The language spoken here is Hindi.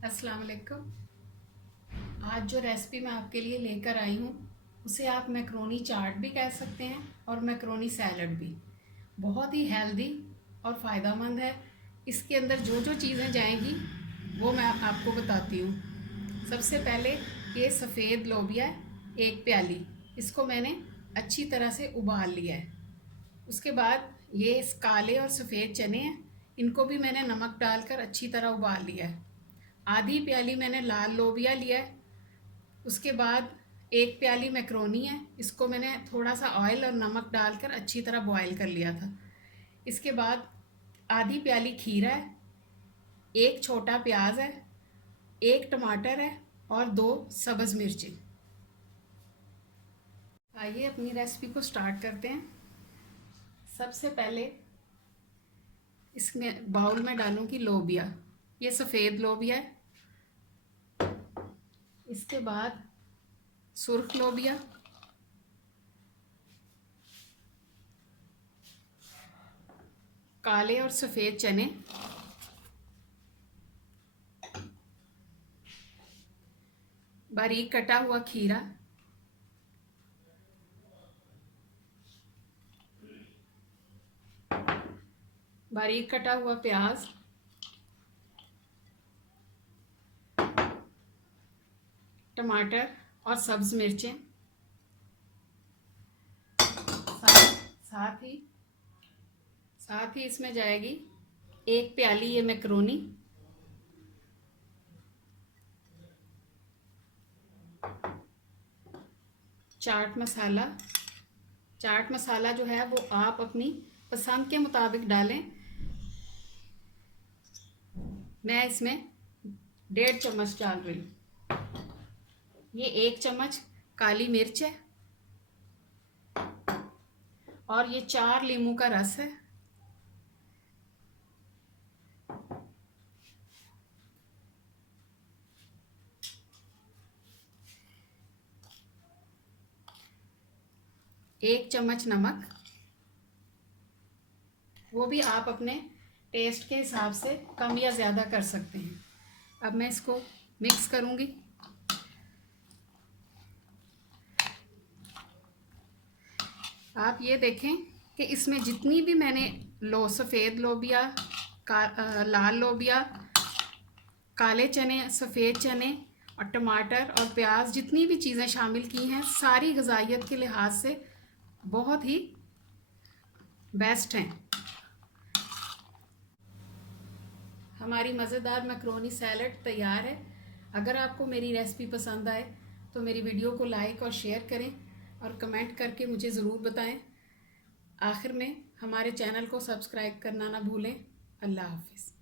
अस्सलाम वालेकुम। आज जो रेसिपी मैं आपके लिए लेकर आई हूँ उसे आप मैक्रोनी चाट भी कह सकते हैं और मैक्रोनी सैलड भी। बहुत ही हेल्दी और फ़ायदेमंद है। इसके अंदर जो जो चीज़ें जाएंगी वो मैं आपको बताती हूँ। सबसे पहले ये सफ़ेद लोबिया है, एक प्याली। इसको मैंने अच्छी तरह से उबाल लिया है। उसके बाद ये काले और सफ़ेद चने हैं, इनको भी मैंने नमक डालकर अच्छी तरह उबाल लिया है। आधी प्याली मैंने लाल लोबिया लिया है। उसके बाद एक प्याली मैक्रोनी है, इसको मैंने थोड़ा सा ऑयल और नमक डालकर अच्छी तरह बॉयल कर लिया था। इसके बाद आधी प्याली खीरा है, एक छोटा प्याज है, एक टमाटर है और 2 सब्ज़ मिर्ची। आइए अपनी रेसिपी को स्टार्ट करते हैं। सबसे पहले इसमें बाउल में डालूंगी लोबिया। ये सफ़ेद लोबिया है। इसके बाद सुर्ख लोबिया, काले और सफ़ेद चने, बारीक कटा हुआ खीरा, बारीक कटा हुआ प्याज, टमाटर और सब्ज़ मिर्चें, साथ ही इसमें जाएगी एक प्याली ये मैक्रोनी, चाट मसाला। चाट मसाला जो है वो आप अपनी पसंद के मुताबिक डालें। मैं इसमें 1.5 चम्मच डाल रही हूँ। ये 1 चम्मच काली मिर्च है और ये 4 नींबू का रस है। एक चम्मच नमक, वो भी आप अपने टेस्ट के हिसाब से कम या ज़्यादा कर सकते हैं। अब मैं इसको मिक्स करूँगी। आप ये देखें कि इसमें जितनी भी मैंने सफ़ेद लोबिया, लाल लोबिया, काले चने, सफ़ेद चने और टमाटर और प्याज, जितनी भी चीज़ें शामिल की हैं, सारी ग़िज़ाइयत के लिहाज से बहुत ही बेस्ट हैं। हमारी मज़ेदार मैक्रोनी सैलड तैयार है। अगर आपको मेरी रेसिपी पसंद आए तो मेरी वीडियो को लाइक और शेयर करें और कमेंट करके मुझे ज़रूर बताएं। आखिर में हमारे चैनल को सब्सक्राइब करना ना भूलें। अल्लाह हाफ़िज़।